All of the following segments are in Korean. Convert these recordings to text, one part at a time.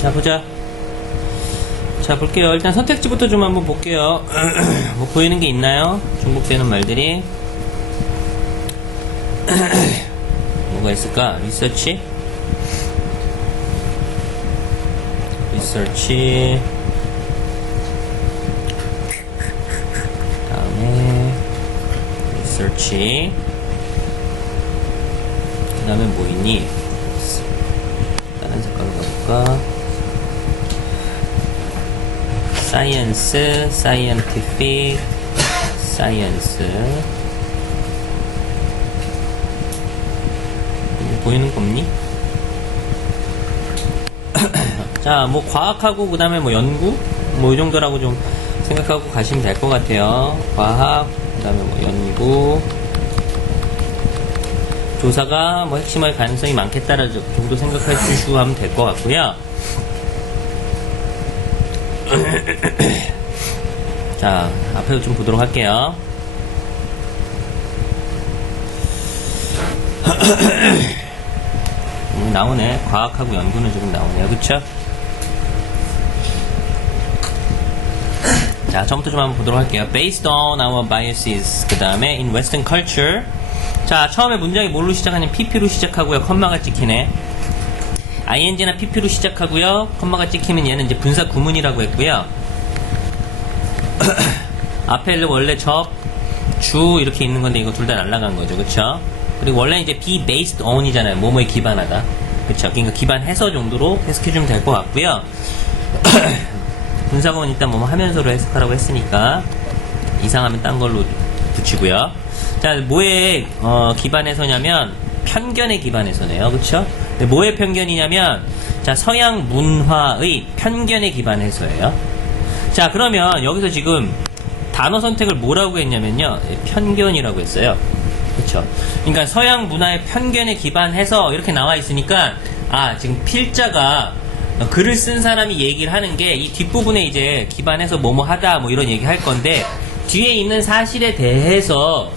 자, 보자. 자, 볼게요. 일단 선택지부터 좀 한번 볼게요. 뭐 보이는 게 있나요? 중복되는 말들이. 뭐가 있을까? 리서치. 다음에 리서치. 그 다음에 뭐 있니? 다른 색깔로 가볼까? 사이언스, 사이언티픽, 사이언스. 보이는 겁니? 자, 뭐 과학하고 그 다음에 뭐 연구? 뭐 이 정도라고 좀 생각하고 가시면 될 것 같아요. 과학, 그 다음에 뭐 연구. 조사가 뭐 핵심할 가능성이 많겠다라는 정도 생각해 주시고 하면 될 것 같고요. 자, 앞에도 좀 보도록 할게요. 나오네. 과학하고 연구는 조금 나오네요. 그쵸? 자, 처음부터 좀 한번 보도록 할게요. Based on our biases. 그 다음에 in Western culture. 자, 처음에 문장이 뭘로 시작하냐면 pp로 시작하고요. 컴마가 찍히네. ing나 pp로 시작하고요. 컴마가 찍히면 얘는 이제 분사 구문이라고 했고요. 앞에 원래 접, 주 이렇게 있는 건데 이거 둘 다 날라간 거죠. 그쵸? 그리고 원래 이제 be based on이잖아요. 뭐뭐에 기반하다. 그쵸? 그러니까 기반해서 정도로 해석해주면 될 것 같고요. 분사구문 일단 뭐 하면서로 해석하라고 했으니까 이상하면 딴 걸로 붙이고요. 자, 뭐에 기반해서냐면 편견에 기반해서네요. 그쵸? 뭐의 편견이냐면 자, 서양 문화의 편견에 기반해서예요. 자, 그러면 여기서 지금 단어 선택을 뭐라고 했냐면요, 편견이라고 했어요. 그쵸? 그러니까 서양 문화의 편견에 기반해서 이렇게 나와 있으니까 아, 지금 필자가 글을 쓴 사람이 얘기를 하는 게 이 뒷부분에 이제 기반해서 뭐뭐 하다 뭐 이런 얘기 할 건데 뒤에 있는 사실에 대해서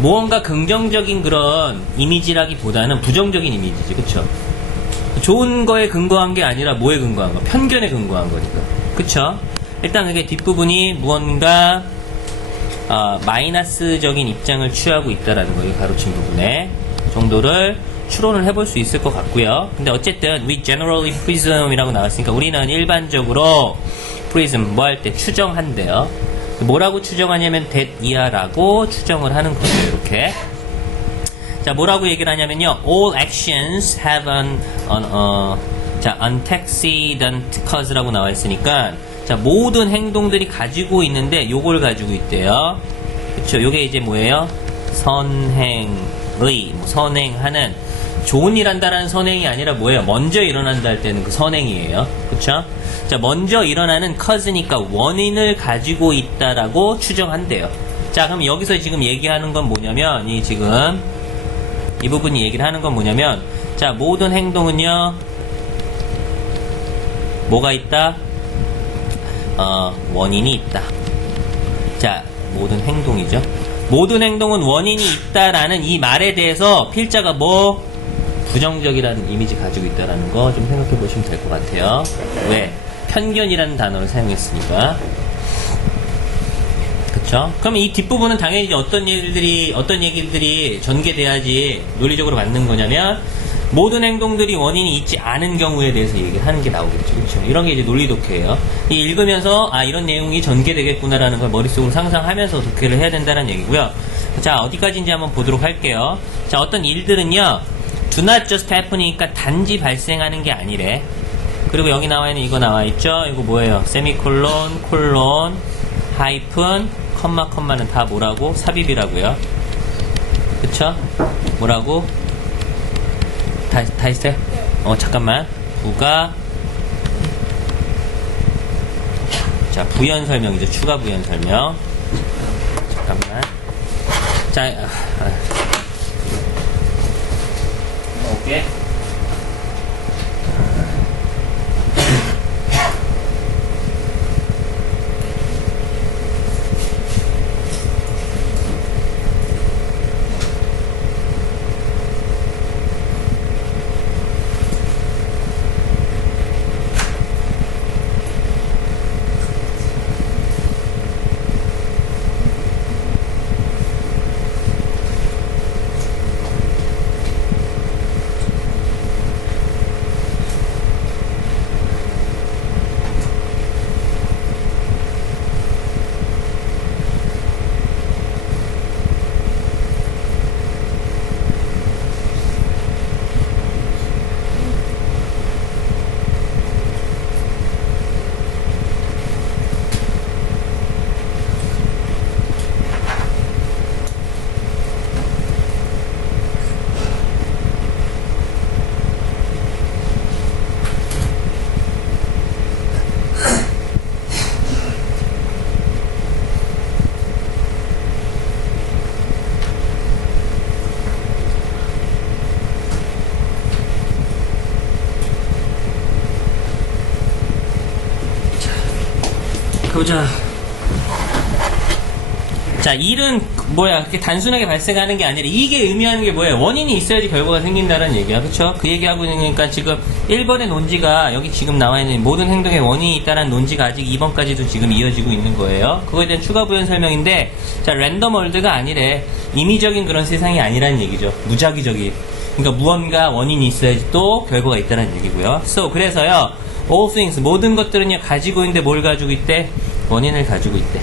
무언가 긍정적인 그런 이미지라기보다는 부정적인 이미지지. 그쵸? 좋은 거에 근거한 게 아니라 뭐에 근거한 거? 편견에 근거한 거니까. 그쵸? 일단 그게 뒷부분이 무언가 마이너스적인 입장을 취하고 있다라는 거예요. 가로친 부분에 정도를 추론을 해볼 수 있을 것 같고요. 근데 어쨌든 we generally prism이라고 나왔으니까 우리는 일반적으로 prism 뭐 할 때 추정한대요. 뭐라고 추정하냐면 that 이하라고 추정을 하는 거예요. 이렇게. 자, 뭐라고 얘기를 하냐면요, all actions have an antecedent cause라고 나와 있으니까 자, 모든 행동들이 가지고 있는데 요걸 가지고 있대요. 그쵸? 요게 이제 뭐예요? 선행의, 뭐 선행하는, 좋은 일 한다라는 선행이 아니라 뭐예요? 먼저 일어난다 할 때는 그 선행이에요. 그쵸? 자, 먼저 일어나는 cause니까 원인을 가지고 있다라고 추정한대요. 자, 그럼 여기서 지금 얘기하는 건 뭐냐면, 이 부분이 얘기를 하는 건 뭐냐면, 자, 모든 행동은요, 뭐가 있다? 원인이 있다. 자, 모든 행동이죠. 모든 행동은 원인이 있다라는 이 말에 대해서 필자가 뭐 부정적이라는 이미지 가지고 있다라는 거 좀 생각해 보시면 될 것 같아요. 왜? 편견이라는 단어를 사용했으니까. 그쵸? 그럼 이 뒷부분은 당연히 이제 어떤 얘기들이 전개돼야지 논리적으로 맞는 거냐면 모든 행동들이 원인이 있지 않은 경우에 대해서 얘기하는 게 나오겠죠. 그렇죠? 이런 게 이제 논리 독해예요. 읽으면서 아, 이런 내용이 전개되겠구나라는 걸 머릿속으로 상상하면서 독해를 해야 된다는 얘기고요. 자, 어디까지인지 한번 보도록 할게요. 자, 어떤 일들은요, do not just happen이니까 단지 발생하는 게 아니래. 그리고 여기 나와 있는 이거 나와 있죠? 이거 뭐예요? 세미콜론, 콜론, 하이픈, 컴마는 다 뭐라고? 삽입이라고요. 그쵸? 뭐라고? 다 했어요? 잠깐만. 부가, 자, 부연 설명이죠. 추가 부연 설명. 잠깐만. 자, 볼게. 보자. 자, 일은 뭐야? 그렇게 단순하게 발생하는 게 아니라 이게 의미하는 게 뭐예요? 원인이 있어야지 결과가 생긴다는 얘기야. 그쵸? 그 얘기하고 있으니까 지금 1번의 논지가 여기 지금 나와 있는 모든 행동에 원인이 있다는 논지가 아직 2번까지도 지금 이어지고 있는 거예요. 그거에 대한 추가 부연 설명인데, 자, 랜덤 월드가 아니래. 임의적인 그런 세상이 아니라는 얘기죠. 무작위적인. 그러니까 무언가 원인이 있어야지 또 결과가 있다는 얘기고요. 그래서요. all things, 모든 것들은요, 가지고 있는데 뭘 가지고 있대? 원인을 가지고 있대.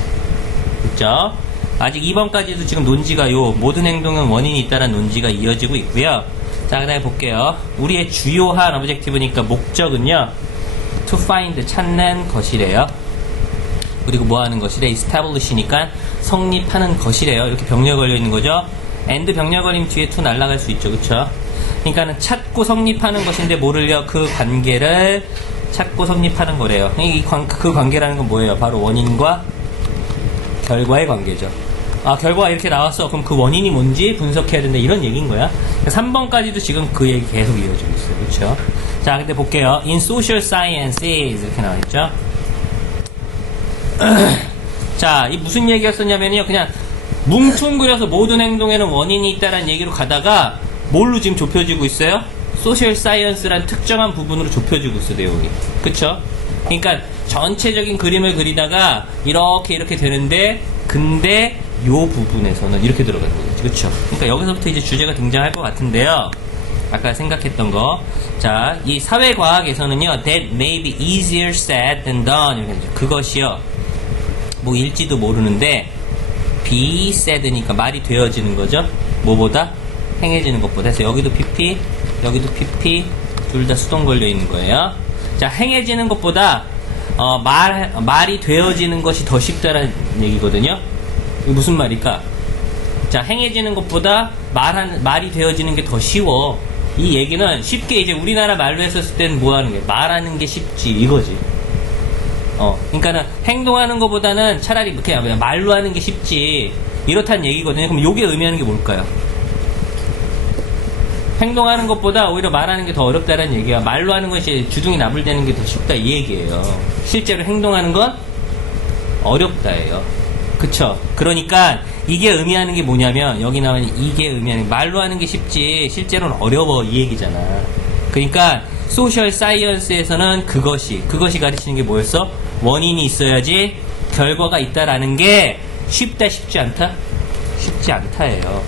그쵸? 아직 2번까지도 지금 논지가 모든 행동은 원인이 있다는 논지가 이어지고 있고요. 자, 그 다음에 볼게요. 우리의 주요한 오브젝티브니까 목적은요, to find, 찾는 것이래요. 그리고 뭐 하는 것이래? establish니까 성립하는 것이래요. 이렇게 병렬 걸려 있는 거죠. and 병렬 걸림 뒤에 to 날아갈 수 있죠. 그쵸? 그러니까는 찾고 성립하는 것인데 뭐를요? 그 관계를 찾고 성립하는 거래요. 그 관계라는 건 뭐예요? 바로 원인과 결과의 관계죠. 아, 결과가 이렇게 나왔어. 그럼 그 원인이 뭔지 분석해야 된다. 이런 얘기인 거야. 3번까지도 지금 그 얘기 계속 이어지고 있어요. 그렇죠? 자, 근데 볼게요. In social sciences 이렇게 나와있죠. 자, 이 무슨 얘기였었냐면요. 그냥 뭉퉁그려서 모든 행동에는 원인이 있다는 얘기로 가다가 뭘로 지금 좁혀지고 있어요? 소셜 사이언스란 특정한 부분으로 좁혀지고 있어, 내용이. 그쵸? 그러니까 전체적인 그림을 그리다가 이렇게 되는데, 근데 요 부분에서는 이렇게 들어가는 거겠지. 그쵸? 그러니까 여기서부터 이제 주제가 등장할 것 같은데요. 아까 생각했던 거. 자, 이 사회과학에서는요, that may be easier said than done. 이렇게 그것이요, 뭐 일지도 모르는데, be said니까 말이 되어지는 거죠. 뭐보다? 행해지는 것보다. 그래서 여기도 PP, 여기도 PP, 둘 다 수동 걸려 있는 거예요. 자, 행해지는 것보다 말이 되어지는 것이 더 쉽다는 얘기거든요. 이게 무슨 말일까? 자, 행해지는 것보다 말이 되어지는 게 더 쉬워. 이 얘기는 쉽게 이제 우리나라 말로 했었을 때는 뭐 하는 게? 말하는 게 쉽지, 이거지. 그러니까는 행동하는 것보다는 차라리 그냥 말로 하는 게 쉽지. 이렇다는 얘기거든요. 그럼 요게 의미하는 게 뭘까요? 행동하는 것보다 오히려 말하는 게 더 어렵다는 얘기야. 말로 하는 것이 주둥이 나불대는 게 더 쉽다 이 얘기예요. 실제로 행동하는 건 어렵다예요. 그쵸? 그러니까 이게 의미하는 게 뭐냐면, 여기 나오는 이게 의미하는 게 말로 하는 게 쉽지 실제로는 어려워 이 얘기잖아. 그러니까 소셜 사이언스에서는 그것이 가르치는 게 뭐였어? 원인이 있어야지 결과가 있다라는 게 쉽다 쉽지 않다? 쉽지 않다예요.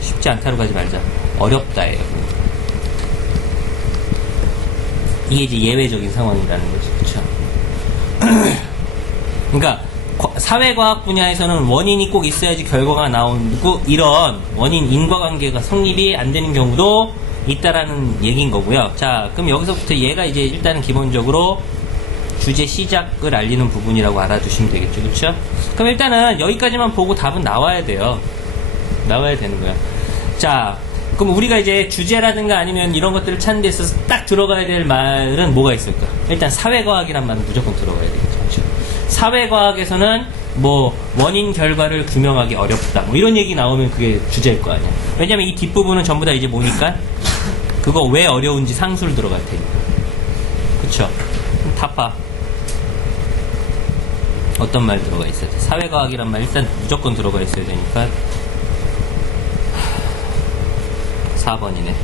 쉽지 않다로 가지 말자. 어렵다예요. 이게 이제 예외적인 상황이라는 거지. 그쵸? 그러니까 사회과학 분야에서는 원인이 꼭 있어야지 결과가 나오고, 이런 원인 인과관계가 성립이 안 되는 경우도 있다라는 얘기인 거고요. 자, 그럼 여기서부터 얘가 이제 일단은 기본적으로 주제 시작을 알리는 부분이라고 알아두시면 되겠죠. 그쵸? 그럼 일단은 여기까지만 보고 답은 나와야 돼요. 나와야 되는 거야. 자, 그럼 우리가 이제 주제라든가 아니면 이런 것들을 찾는 데 있어서 딱 들어가야 될 말은 뭐가 있을까? 일단 사회과학이란 말은 무조건 들어가야 되겠죠. 그렇죠? 사회과학에서는 뭐 원인 결과를 규명하기 어렵다, 뭐 이런 얘기 나오면 그게 주제일 거 아니야. 왜냐면 이 뒷부분은 전부 다 이제 뭐니까 그거 왜 어려운지 상술 들어갈 테니까. 그쵸? 타파. 어떤 말 들어가 있어야 돼? 사회과학이란 말 일단 무조건 들어가 있어야 되니까. 4번이네.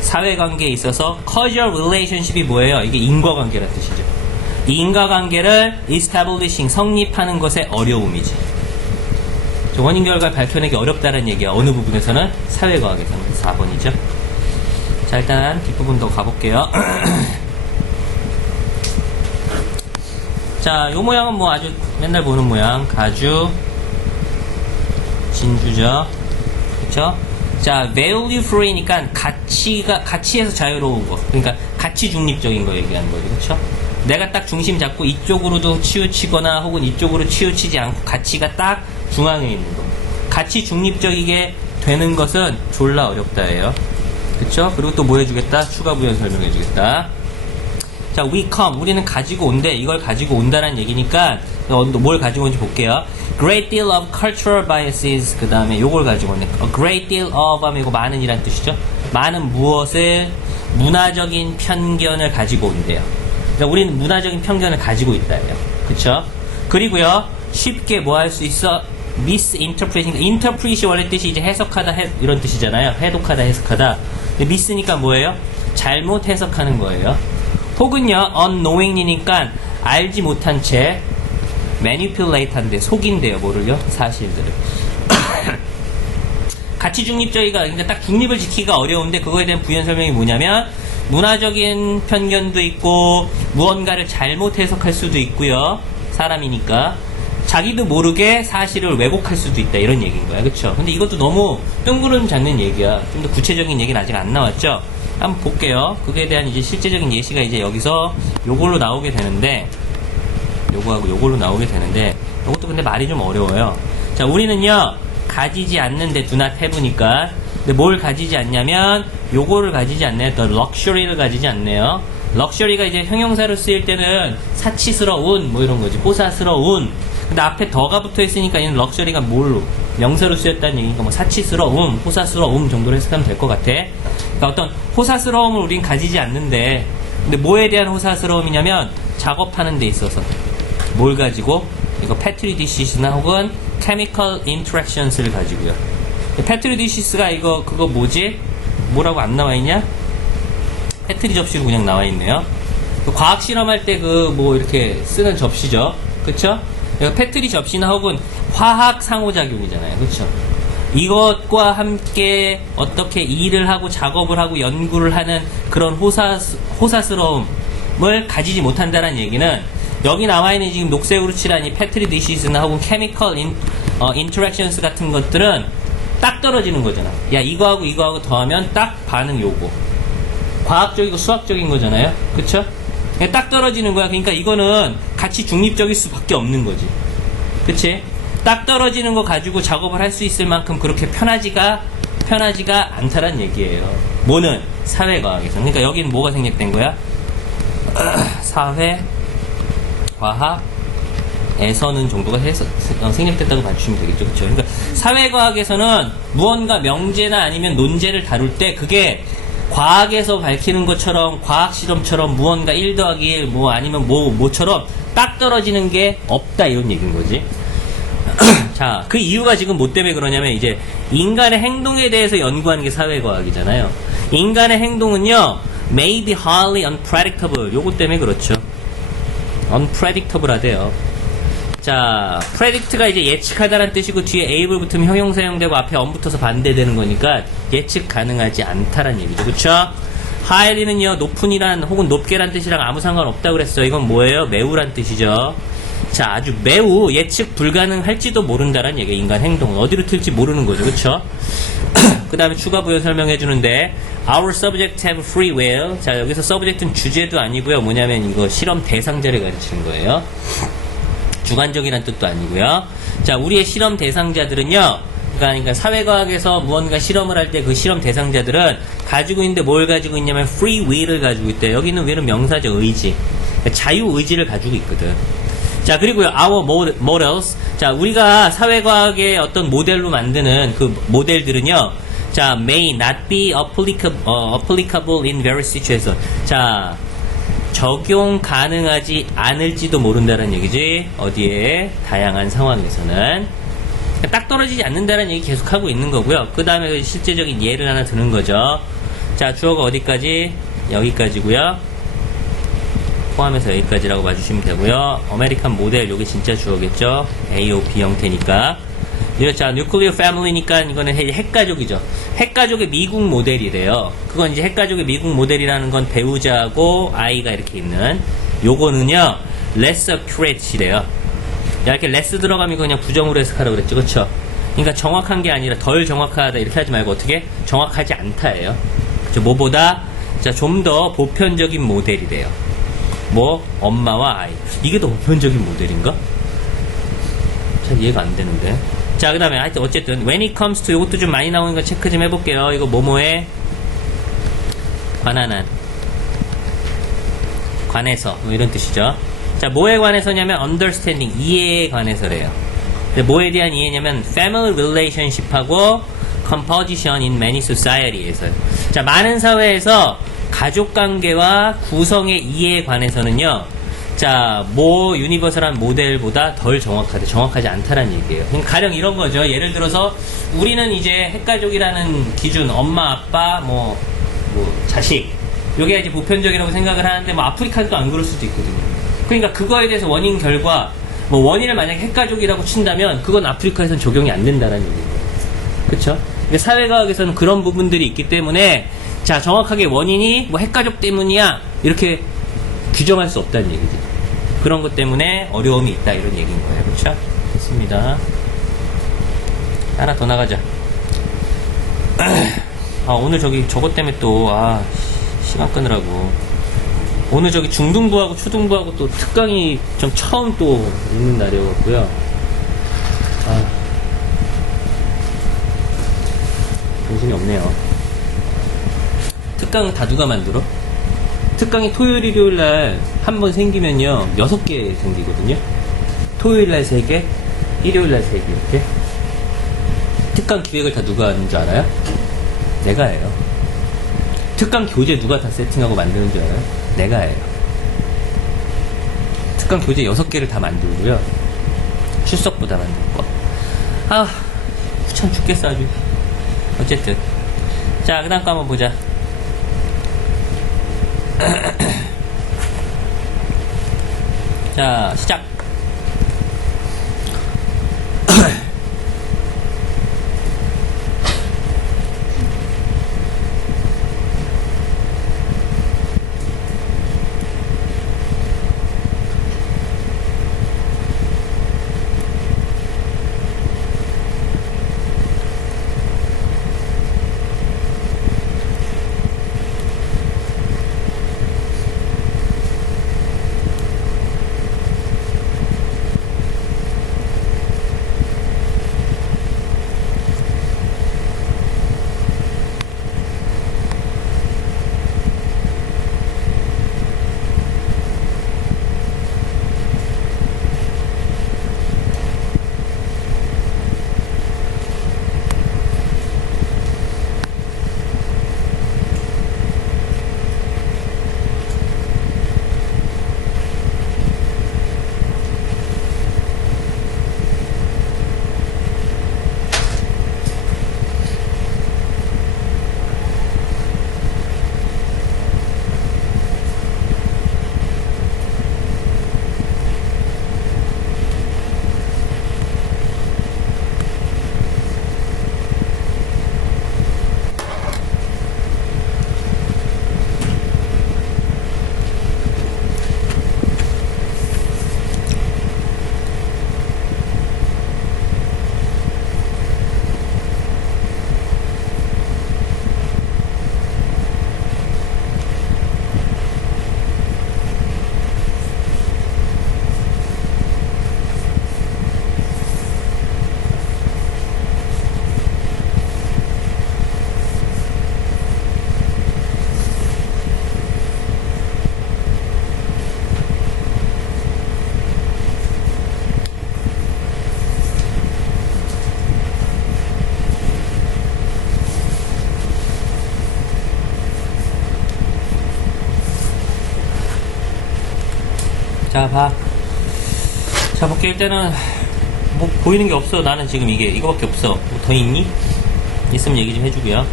사회관계에 있어서 causal relationship이 뭐예요? 이게 인과관계라는 뜻이죠. 이 인과관계를 establishing, 성립하는 것의 어려움이지. 원인 결과를 밝혀내기 어렵다는 얘기야. 어느 부분에서는? 사회과학에서는. 4번이죠. 자, 일단 뒷부분 더 가볼게요. 자, 요 모양은 뭐 아주 맨날 보는 모양. 가주, 진주죠. 그쵸? 자, value free니까 가치에서 자유로운 거. 그러니까 가치 중립적인 거 얘기하는 거죠. 그쵸? 내가 딱 중심 잡고 이쪽으로도 치우치거나 혹은 이쪽으로 치우치지 않고 가치가 딱 중앙에 있는 거. 가치 중립적이게 되는 것은 졸라 어렵다예요. 그쵸? 그리고 또 뭐 해주겠다? 추가 부연 설명해주겠다. 자, we come. 우리는 가지고 온대. 이걸 가지고 온다는 얘기니까 뭘 가지고 온지 볼게요. Great deal of cultural biases. 그 다음에 요걸 가지고 온대. A great deal of 하면 이거 많은 이란 뜻이죠. 많은 무엇을 문화적인 편견을 가지고 온대요. 그러니까 우리는 문화적인 편견을 가지고 있다예요. 그쵸? 그리고요, 쉽게 뭐 할 수 있어? misinterpreting. interpret이 원래 뜻이 이제 해석하다, 이런 뜻이잖아요. 해독하다, 해석하다. 근데 miss니까 뭐예요? 잘못 해석하는 거예요. 혹은요, unknowingly니까 알지 못한 채 manipulate 한데, 속인대요. 뭐를요? 사실들을. 가치 중립적이가, 그러니까 딱 중립을 지키기가 어려운데, 그거에 대한 부연 설명이 뭐냐면, 문화적인 편견도 있고, 무언가를 잘못 해석할 수도 있고요. 사람이니까. 자기도 모르게 사실을 왜곡할 수도 있다. 이런 얘기인 거야. 그쵸? 근데 이것도 너무 뜬구름 잡는 얘기야. 좀 더 구체적인 얘기는 아직 안 나왔죠? 한번 볼게요. 그거에 대한 이제 실제적인 예시가 이제 여기서 요걸로 나오게 되는데, 요거하고 요걸로 나오게 되는데, 요것도 근데 말이 좀 어려워요. 자, 우리는요, 가지지 않는데 do not have니까, 근데 뭘 가지지 않냐면, 요거를 가지지 않네요. 더 luxury를 가지지 않네요. 럭셔리가 이제 형용사로 쓰일 때는 사치스러운, 뭐 이런 거지. 호사스러운. 근데 앞에 더가 붙어 있으니까 얘는 럭셔리가 뭘로? 명사로 쓰였다는 얘기니까 뭐 사치스러움, 호사스러움 정도로 해석하면 될 것 같아. 그러니까 어떤 호사스러움을 우린 가지지 않는데, 근데 뭐에 대한 호사스러움이냐면 작업하는 데 있어서 뭘 가지고? 이거 패트리 디시스나 혹은 케미컬 인터랙션스를 가지고요. 패트리 디시스가 이거 그거 뭐지? 뭐라고 안 나와 있냐? 패트리 접시로 그냥 나와 있네요. 과학 실험할 때 그 뭐 이렇게 쓰는 접시죠. 그쵸? 패트리 접시나 혹은 화학 상호작용이잖아요. 그쵸? 이것과 함께 어떻게 일을 하고 작업을 하고 연구를 하는 그런 호사스러움을 가지지 못한다는 얘기는 여기 나와 있는 지금 녹색으로 칠한 이 패트리 디시스나 혹은 케미컬 인터랙션스 같은 것들은 딱 떨어지는 거잖아. 야, 이거하고 이거하고 더하면 딱 반응 요거. 과학적이고 수학적인 거잖아요. 그쵸? 딱 떨어지는 거야. 그러니까 이거는 가치 중립적일 수밖에 없는 거지. 그치? 딱 떨어지는 거 가지고 작업을 할 수 있을 만큼 그렇게 편하지가 않다란 얘기예요. 뭐는? 사회과학에서. 그러니까 여기는 뭐가 생략된 거야? 사회, 과학에서는 정도가 생략됐다고 봐주시면 되겠죠. 그쵸? 그러니까 사회과학에서는 무언가 명제나 아니면 논제를 다룰 때 그게 과학에서 밝히는 것처럼 과학 실험처럼 무언가 1 더하기 1 뭐 아니면 뭐처럼 딱 떨어지는 게 없다 이런 얘기인 거지. 자, 그 이유가 지금 뭐 때문에 그러냐면 이제 인간의 행동에 대해서 연구하는 게 사회과학이잖아요. 인간의 행동은요 may be highly unpredictable 요거 때문에 그렇죠. unpredictable 하대요. 자, predict가 이제 예측하다라는 뜻이고 뒤에 able 붙으면 형용사형되고 앞에 on 붙어서 반대되는 거니까 예측 가능하지 않다라는 얘기죠. 그쵸? highly는요 높은이란 혹은 높게란 뜻이랑 아무 상관없다고 그랬어요. 이건 뭐예요? 매우란 뜻이죠. 자, 아주 매우 예측 불가능할지도 모른다라는 얘기예요. 인간 행동은 어디로 튈지 모르는 거죠. 그쵸? 그 다음에 추가 부여 설명해 주는데 Our subjects have free will. 자, 여기서 subject는 주제도 아니고요. 뭐냐면 이거 실험 대상자를 가르치는 거예요. 주관적이란 뜻도 아니고요. 자, 우리의 실험 대상자들은요. 그러니까 사회과학에서 무언가 실험을 할 때 그 실험 대상자들은 가지고 있는데 뭘 가지고 있냐면 free will을 가지고 있대요. 여기 있는 will은 명사적 의지. 그러니까 자유의지를 가지고 있거든. 자, 그리고요. Our models. 자, 우리가 사회과학의 어떤 모델로 만드는 그 모델들은요. 자, may not be applicable in various situations. 자, 적용 가능하지 않을지도 모른다는 얘기지. 어디에? 다양한 상황에서는. 딱 떨어지지 않는다는 얘기 계속하고 있는 거고요. 그 다음에 실제적인 예를 하나 드는 거죠. 자, 주어가 어디까지? 여기까지고요. 포함해서 여기까지라고 봐주시면 되고요. 아메리칸 모델, 요게 진짜 주어겠죠. AOP 형태니까. 자, 뉴클리어 패밀리니까 이거는 핵가족이죠. 핵가족의 미국 모델이래요. 그건 이제 핵가족의 미국 모델이라는 건 배우자하고 아이가 이렇게 있는. 요거는요, less accurate이래요. 이렇게 less 들어가면 그냥 부정으로 해석하라고 그랬죠. 그쵸? 그러니까 정확한 게 아니라 덜 정확하다 이렇게 하지 말고 어떻게? 정확하지 않다예요. 그쵸? 뭐보다? 자, 좀 더 보편적인 모델이래요. 뭐? 엄마와 아이. 이게 더 보편적인 모델인가? 잘 이해가 안 되는데. 자, 그 다음에 하여튼 어쨌든 when it comes to 이것도 좀 많이 나오는 거 체크 좀 해볼게요. 이거 뭐뭐에 관한한, 관해서 뭐 이런 뜻이죠. 자, 뭐에 관해서냐면 understanding, 이해에 관해서래요. 근데 뭐에 대한 이해냐면 family relationship하고 composition in many society에서요. 자, 많은 사회에서 가족관계와 구성의 이해에 관해서는요, 자, 뭐 유니버설한 모델보다 덜 정확하지 않다라는 얘기예요. 그러니까 가령 이런 거죠. 예를 들어서 우리는 이제 핵가족이라는 기준, 엄마, 아빠, 뭐 자식, 요게 이제 보편적이라고 생각을 하는데 뭐 아프리카도 안 그럴 수도 있거든요. 그러니까 그거에 대해서 원인 결과, 뭐 원인을 만약에 핵가족이라고 친다면 그건 아프리카에서는 적용이 안 된다라는 얘기예요. 그쵸? 근데 사회과학에서는 그런 부분들이 있기 때문에, 자, 정확하게 원인이 뭐 핵가족 때문이야 이렇게 규정할 수 없다는 얘기죠. 그런 것 때문에 어려움이 있다 이런 얘기인 거예요. 그렇죠? 됐습니다. 하나 더 나가자. 아, 오늘 저것 때문에 또 시간 끄느라고 오늘 중등부하고 초등부하고 또 특강이 좀 처음 또 있는 날이었고요. 정신이 없네요. 특강은 다 누가 만들어? 특강이 토요일, 일요일 날 한 번 생기면요, 6개 생기거든요. 토요일 날 3개, 일요일 날 3개, 이렇게. 특강 기획을 다 누가 하는 줄 알아요? 내가 해요. 특강 교재 누가 다 세팅하고 만드는 줄 알아요? 내가 해요. 특강 교재 6개를 다 만들고요. 출석보다 만든 거. 귀찮 죽겠어, 아주. 어쨌든. 자, 그 다음 거 한번 보자. 자, 시작. 자, 봐. 자, 볼게. 일단은, 뭐, 보이는 게 없어. 나는 지금 이거밖에 없어. 뭐 더 있니? 있으면 얘기 좀 해주고요.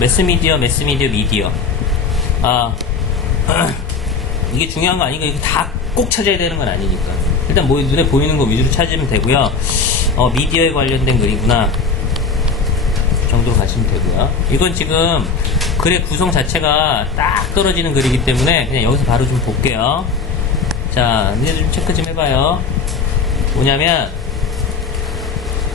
매스미디어, 미디어. 이게 중요한 거 아니고, 이거 다 꼭 찾아야 되는 건 아니니까. 일단 뭐, 눈에 보이는 거 위주로 찾으면 되고요. 미디어에 관련된 글이구나. 정도로 가시면 되고요. 이건 지금 글의 구성 자체가 딱 떨어지는 글이기 때문에 그냥 여기서 바로 좀 볼게요. 자, 이제 좀 체크 좀 해봐요. 뭐냐면,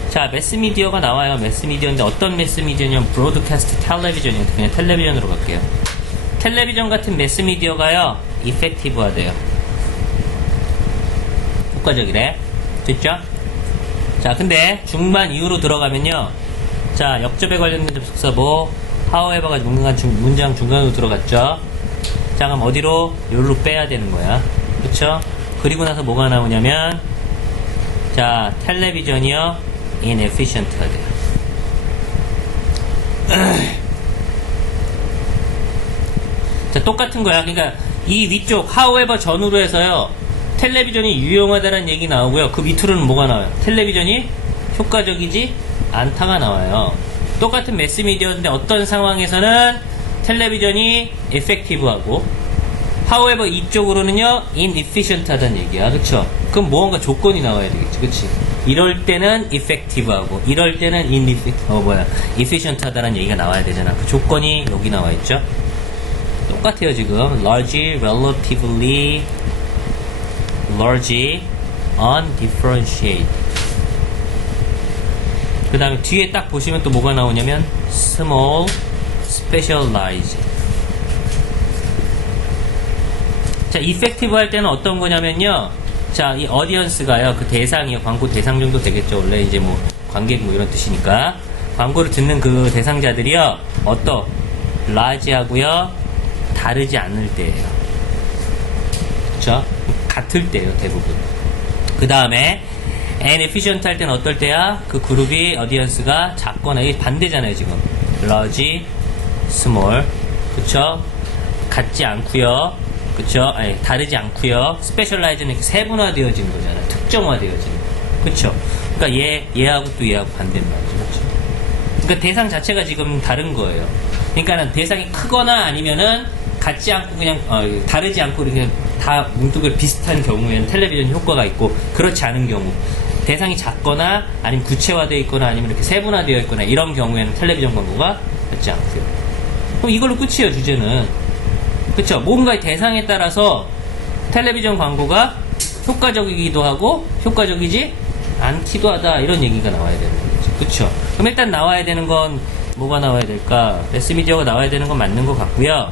자, 매스미디어가 나와요. 매스미디어인데 어떤 매스미디어냐면 브로드캐스트 텔레비전이에요. 그냥 텔레비전으로 갈게요. 텔레비전 같은 매스미디어가요, 이펙티브하대요. 효과적이래. 됐죠? 자, 근데 중반 이후로 들어가면요, 자, 역접에 관련된 접속사 뭐 however가 문장 중간으로 들어갔죠. 자, 그럼 어디로? 여기로 빼야 되는 거야. 그쵸? 그리고 나서 뭐가 나오냐면, 자, 텔레비전이요, inefficient가 돼요. 자, 똑같은 거야. 그러니까 이 위쪽 however 전후로 해서요, 텔레비전이 유용하다는 얘기 나오고요. 그 밑으로는 뭐가 나와요? 텔레비전이 효과적이지 않다가 나와요. 똑같은 매스미디어인데 어떤 상황에서는 텔레비전이 effective하고, however 이쪽으로는요, inefficient 하다는 얘기야. 그쵸? 그럼 뭔가 조건이 나와야 되겠지. 그치? 이럴 때는 effective하고, 이럴 때는 efficient 하다는 얘기가 나와야 되잖아. 그 조건이 여기 나와 있죠? 똑같아요, 지금. large, relatively, large, undifferentiated. 그 다음에 뒤에 딱 보시면 또 뭐가 나오냐면 small, specialized. 자, effective 할 때는 어떤 거냐면요, 자, 이 audience가요, 그 대상이요, 광고 대상 정도 되겠죠. 원래 이제 뭐 관객 뭐 이런 뜻이니까 광고를 듣는 그 대상자들이요, large 하고요, 다르지 않을 때예요. 그쵸? 같을 때예요, 대부분. 그 다음에 and efficient 할 때는 어떨 때야? 그 그룹이 audience가 작거나, 이게 반대잖아요, 지금. large, small. 그쵸? 같지 않고요. 그쵸? 아니, 다르지 않고요. specialize는 이렇게 세분화되어진 거잖아요. 특정화되어진 거. 그쵸? 그러니까 얘하고 또 얘하고 반대인 말이죠. 그쵸? 그러니까 대상 자체가 지금 다른 거예요. 그러니까는 대상이 크거나 아니면은 같지 않고 그냥 다르지 않고 이렇게 다 뭉뚱그려 비슷한 경우에는 텔레비전 효과가 있고, 그렇지 않은 경우, 대상이 작거나 아니면 구체화되어 있거나 아니면 이렇게 세분화되어 있거나 이런 경우에는 텔레비전 광고가 맞지 않고요. 그럼 이걸로 끝이에요, 주제는. 그쵸? 뭔가의 대상에 따라서 텔레비전 광고가 효과적이기도 하고 효과적이지 않기도 하다, 이런 얘기가 나와야 되는 거죠. 그쵸? 그럼 일단 나와야 되는 건 뭐가 나와야 될까? 매스미디어가 나와야 되는 건 맞는 것 같고요.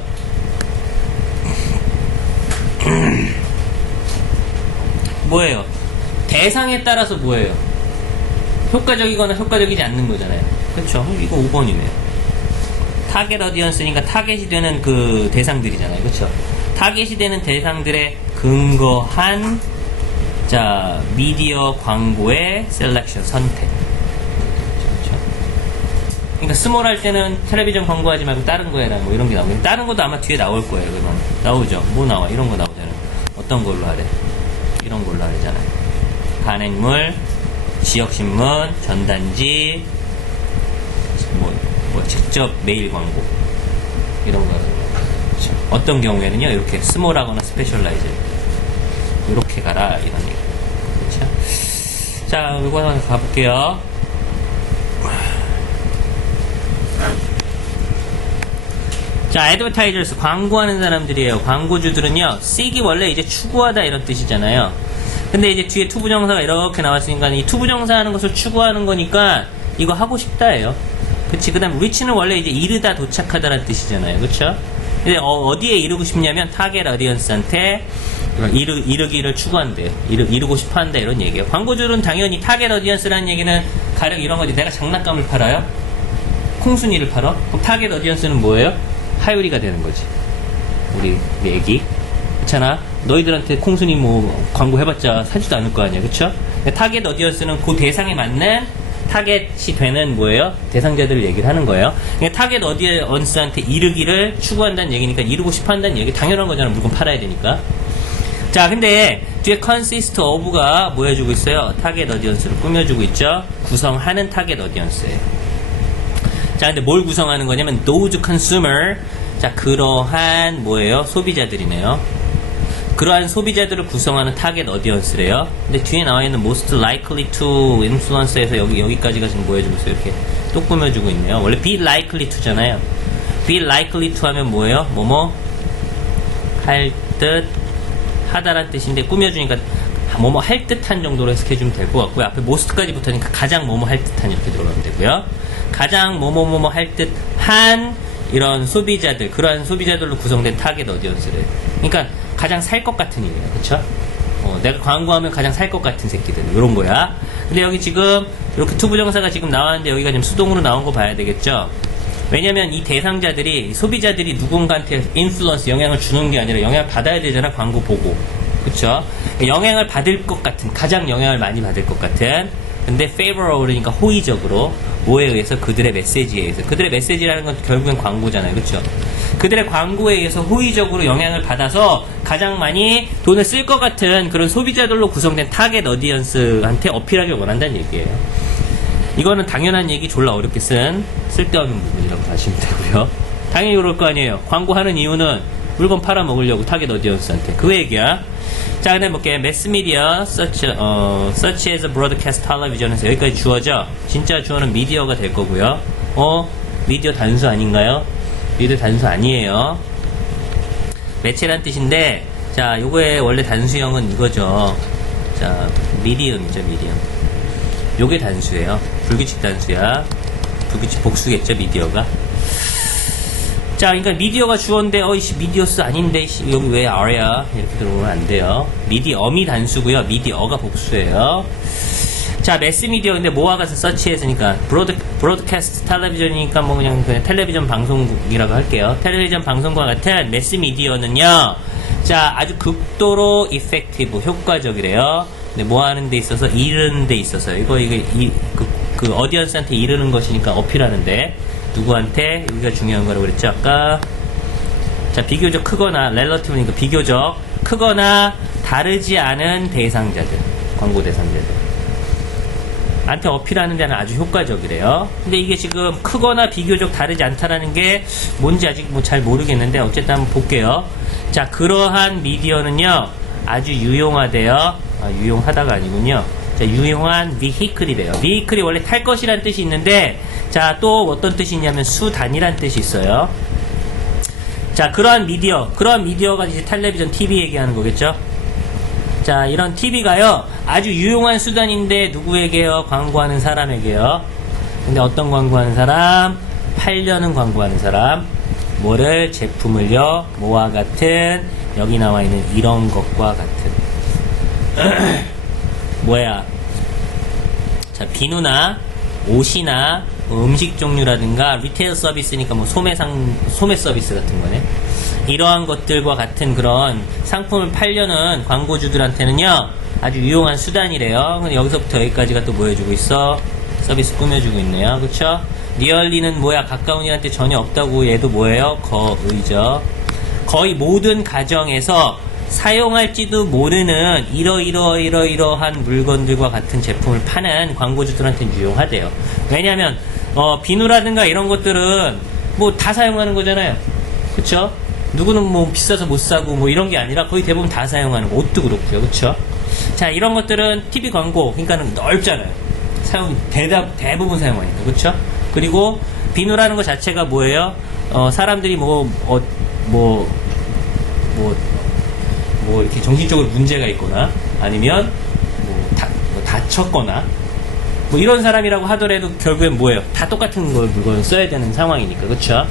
뭐예요? 대상에 따라서 뭐예요? 효과적이거나 효과적이지 않는 거잖아요. 그쵸? 이거 5번이네요. 타겟 어디언스니까 타겟이 되는 그 대상들이잖아요. 그쵸? 타겟이 되는 대상들의 근거한, 자, 미디어 광고의 셀렉션, 선택. 그쵸? 그러니까 스몰 할 때는 텔레비전 광고하지 말고 다른 거 해라, 뭐 이런 게 나오고, 다른 것도 아마 뒤에 나올 거예요. 그러면 나오죠? 뭐 나와? 이런 거 나오잖아요. 어떤 걸로 하래? 이런 걸로 하래잖아요. 간행물, 지역신문, 전단지, 뭐 직접 메일 광고, 이런 거. 그렇죠. 어떤 경우에는요, 이렇게 스몰하거나 스페셜라이즈, 이렇게 가라, 이런 얘기. 그렇죠? 자, 이거 하나 가볼게요. 자, advertisers, 광고하는 사람들이에요. 광고주들은요, seek이 원래 이제 추구하다 이런 뜻이잖아요. 근데 이제 뒤에 투부정사가 이렇게 나왔으니까 이 투부정사 하는 것을 추구하는 거니까 이거 하고 싶다예요. 그치? 그 다음 reach는 원래 이제 이르다, 도착하다라는 뜻이잖아요. 그쵸? 근데 어디에 이르고 싶냐면 타겟 어디언스한테 이르기를 추구한대요. 이르고 싶어 한다, 이런 얘기예요. 광고주는 당연히 타겟 어디언스라는 얘기는 가령 이런 거지. 내가 장난감을 팔아요? 콩순이를 팔아? 그럼 타겟 어디언스는 뭐예요? 하율이가 되는 거지. 우리 애기. 그렇잖아? 너희들한테 콩순이 뭐 광고 해봤자 사지도 않을 거 아니야. 그쵸? 타겟 어디언스는 그 대상에 맞는 타겟이 되는 뭐예요? 대상자들을 얘기를 하는 거예요. 그러니까 타겟 어디언스한테 이르기를 추구한다는 얘기니까 이르고 싶어 한다는 얘기, 당연한 거잖아. 물건 팔아야 되니까. 자, 근데 뒤에 consist of가 뭐 해주고 있어요? 타겟 어디언스를 꾸며주고 있죠? 구성하는 타겟 어디언스예요. 자, 근데 뭘 구성하는 거냐면 those consumer. 자, 그러한 뭐예요? 소비자들이네요. 그러한 소비자들을 구성하는 타겟 어디언스래요. 근데 뒤에 나와 있는 most likely to influence에서 여기까지가 지금 뭐 해주고 있어요? 이렇게 또 꾸며주고 있네요. 원래 be likely to잖아요. be likely to 하면 뭐예요? 뭐뭐 할 듯 하다란 뜻인데 꾸며주니까 뭐뭐 할 듯한 정도로 해석해주면 될 것 같고요. 앞에 most까지 붙으니까 가장 뭐뭐 할 듯한 이렇게 들어가면 되고요. 가장 뭐뭐 할 듯한 이런 소비자들, 그러한 소비자들로 구성된 타겟 어디언스를. 그러니까 가장 살 것 같은 일이에요. 그쵸? 내가 광고하면 가장 살 것 같은 새끼들. 이런 거야. 근데 여기 지금 이렇게 투부정사가 지금 나왔는데 여기가 지금 수동으로 나온 거 봐야 되겠죠? 왜냐면 이 대상자들이, 소비자들이 누군가한테 인플루언스, 영향을 주는 게 아니라 영향을 받아야 되잖아, 광고 보고. 그쵸? 영향을 받을 것 같은, 가장 영향을 많이 받을 것 같은, 근데 favorable 그러니까 호의적으로, 뭐에 의해서? 그들의 메시지에 의해서. 그들의 메시지라는 건 결국엔 광고잖아요. 그쵸? 그들의 광고에 의해서 호의적으로 영향을 받아서 가장 많이 돈을 쓸 것 같은 그런 소비자들로 구성된 타겟 어디언스한테 어필하길 원한다는 얘기예요. 이거는 당연한 얘기 졸라 어렵게 쓴 쓸데없는 부분이라고 하시면 되고요. 당연히 그럴 거 아니에요. 광고하는 이유는 물건 팔아먹으려고 타겟 어디언스한테. 그 얘기야. 자, 그다음 볼게요. 매스미디어, such as broadcast television에서 여기까지 주어죠. 진짜 주어는 미디어가 될 거고요. 미디어 단수 아닌가요? 미디어 단수 아니에요. 매체란 뜻인데, 자, 요거의 원래 단수형은 이거죠. 자, 미디엄이죠, 미디엄. 요게 단수예요. 불규칙 단수야. 불규칙 복수겠죠, 미디어가. 자, 그러니까 미디어가 주어인데, 이씨, 미디어스 아닌데, 여기 왜 R야? 이렇게 들어오면 안 돼요. 미디엄이 단수고요. 미디어가 복수예요. 자, 매스미디어, 근데 뭐와 같은 서치했으니까, 브로드캐스트 텔레비전이니까 뭐 그냥 텔레비전 방송국이라고 할게요. 텔레비전 방송과 같은 매스미디어는요, 자, 아주 극도로 이펙티브, 효과적이래요. 근데 뭐 하는 데 있어서, 이르는 데 있어서, 그 어디언스한테 이르는 것이니까 어필하는데, 누구한테? 여기가 중요한 거라고 그랬죠, 아까. 자, 비교적 크거나, 렐러티브니까 비교적 크거나 다르지 않은 대상자들, 광고 대상자들. 한테 어필하는 데는 아주 효과적이래요. 근데 이게 지금 크거나 비교적 다르지 않다라는 게 뭔지 아직 뭐 잘 모르겠는데, 어쨌든 한번 볼게요. 자, 그러한 미디어는요, 아주 유용하대요. 유용하다가 아니군요. 자, 유용한 비히클이래요. 비히클이 원래 탈 것이란 뜻이 있는데, 자, 또 어떤 뜻이 있냐면 수단이란 뜻이 있어요. 자, 그러한 미디어가 이제 텔레비전, TV 얘기하는 거겠죠? 자, 이런 TV가요, 아주 유용한 수단인데, 누구에게요? 광고하는 사람에게요. 근데 어떤 광고하는 사람? 팔려는 광고하는 사람. 뭐를? 제품을요, 뭐와 같은, 여기 나와 있는 이런 것과 같은. 뭐야? 자, 비누나, 옷이나, 음식 종류라든가 리테일 서비스니까 뭐 소매 서비스 같은 거네. 이러한 것들과 같은 그런 상품을 팔려는 광고주들한테는요, 아주 유용한 수단이래요. 근데 여기서부터 여기까지가 또 뭐 해주고 있어? 서비스 꾸며주고 있네요. 그쵸? 리얼리는 뭐야? 가까운 이한테 전혀 없다고. 얘도 뭐예요? 거의죠. 거의 모든 가정에서 사용할지도 모르는 이러한 물건들과 같은 제품을 파는 광고주들한테는 유용하대요. 왜냐면 비누라든가 이런 것들은 뭐 다 사용하는 거잖아요. 그쵸? 누구는 뭐 비싸서 못 사고 뭐 이런 게 아니라 거의 대부분 다 사용하는 거. 옷도 그렇고요. 그쵸? 자, 이런 것들은 TV 광고, 그러니까는 넓잖아요. 대부분 사용하니까. 그쵸? 그리고 비누라는 것 자체가 뭐예요? 사람들이 이렇게 정신적으로 문제가 있거나 아니면 다쳤거나 뭐 이런 사람이라고 하더라도 결국엔 뭐예요? 다 똑같은 물건을 써야 되는 상황이니까. 그쵸?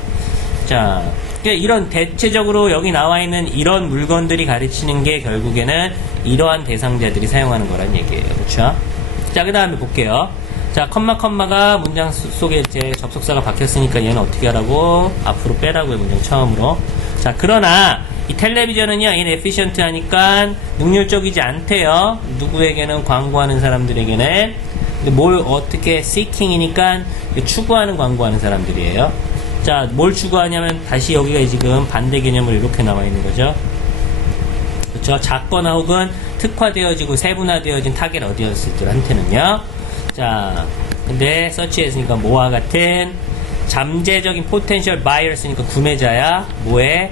자, 이런 대체적으로 여기 나와 있는 이런 물건들이 가르치는 게 결국에는 이러한 대상자들이 사용하는 거란 얘기예요. 그쵸? 자, 그 다음에 볼게요. 자, 컴마가 문장 속에 이제 접속사가 박혔으니까 얘는 어떻게 하라고? 앞으로 빼라고요, 문장 처음으로. 자, 그러나 이 텔레비전은요, inefficient 하니까 능률적이지 않대요. 누구에게는? 광고하는 사람들에게는. 근데 뭘 어떻게 seeking이니까 추구하는, 광고하는 사람들이에요. 자, 뭘 추구하냐면 다시 여기가 지금 반대 개념으로 이렇게 나와 있는 거죠. 그쵸? 작거나 혹은 특화되어지고 세분화되어진 타겟 어디언스들한테는요. 자, 근데 서치했으니까 뭐와 같은 잠재적인 포텐셜 바이어스니까 구매자야. 뭐에?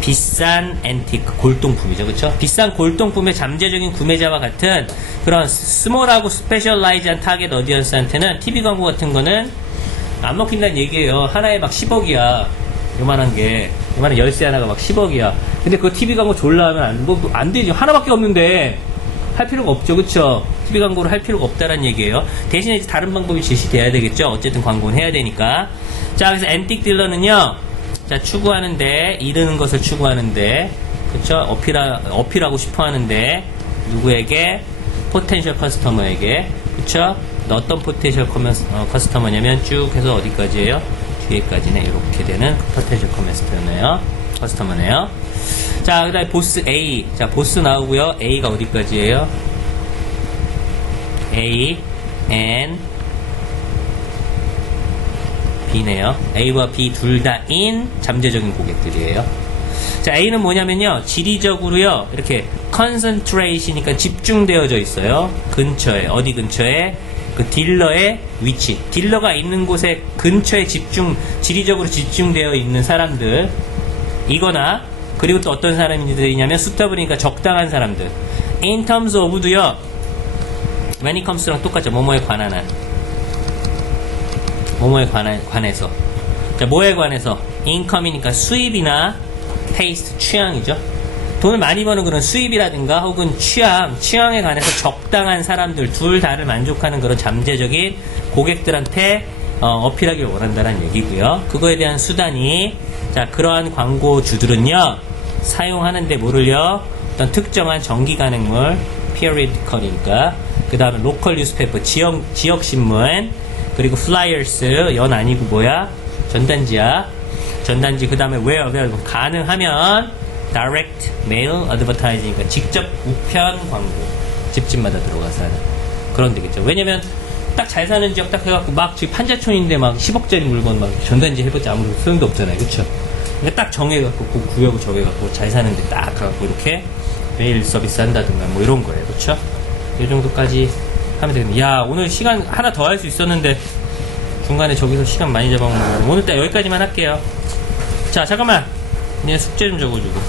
비싼 앤티크, 골동품이죠. 그쵸? 비싼 골동품의 잠재적인 구매자와 같은 그런 스몰하고 스페셜라이즈한 타겟 어디언스한테는 TV 광고 같은 거는 안 먹힌다는 얘기예요. 하나에 막 10억이야. 요만한 게. 요만한 열쇠 하나가 막 10억이야. 근데 그거 TV 광고 졸라 하면 안 되죠. 하나밖에 없는데. 할 필요가 없죠. 그쵸? TV 광고를 할 필요가 없다는 얘기예요. 대신에 이제 다른 방법이 제시돼야 되겠죠. 어쨌든 광고는 해야 되니까. 자, 그래서 앤틱 딜러는요. 자, 추구하는데, 이르는 것을 추구하는데, 그쵸? 어필하고 싶어 하는데, 누구에게? 포텐셜 커스터머에게. 그쵸? 어떤 포텐셜 커스터머냐면 쭉 해서 어디까지예요? 뒤에까지네. 이렇게 되는 포텐셜 커스터머네요. 자, 그 다음에 보스 A. 자, 보스 나오고요. A가 어디까지예요? A, N, B네요. A와 B 둘 다 in 잠재적인 고객들이에요. 자, A는 뭐냐면요. 지리적으로요. 이렇게 concentration이니까 집중되어져 있어요. 근처에. 어디 근처에? 그 딜러의 위치. 딜러가 있는 곳에 근처에 지리적으로 집중되어 있는 사람들. 이거나, 그리고 또 어떤 사람들이냐면, suitable이니까 적당한 사람들. in terms of도요. when it comes랑 똑같죠. 뭐뭐에 관한 한. 뭐뭐에 관해서. 자, 뭐에 관해서? income이니까 수입이나 taste, 취향이죠. 돈을 많이 버는 그런 수입이라든가 혹은 취향에 관해서 적당한 사람들 둘 다를 만족하는 그런 잠재적인 고객들한테 어필하길 원한다는 얘기고요. 그거에 대한 수단이 자, 그러한 광고주들은요 사용하는데 뭐를요? 어떤 특정한 정기 간행물 periodical이니까 그 다음에 로컬 뉴스페이퍼 지역 신문 그리고 플라이어스 연 아니고 뭐야? 전단지야. 전단지 그 다음에 where available 가능하면 direct mail advertising 직접 우편 광고 집집마다 들어가서 하는 그런 데겠죠. 왜냐면 딱 잘 사는 지역 딱 해갖고 막 지금 판자촌인데 막 10억짜리 물건 막 전단지 해봤자 아무런 소용도 없잖아요. 그쵸? 그러니까 딱 정해갖고 그 구역을 정해갖고 잘 사는데 딱 가갖고 이렇게 메일 서비스 한다든가 뭐 이런 거예요. 그쵸? 이 정도까지 하면 되겠네. 야, 오늘 시간 하나 더 할 수 있었는데 중간에 저기서 시간 많이 잡아먹는 거 오늘 딱 여기까지만 할게요. 자, 잠깐만. 얘 숙제 좀 적어주고.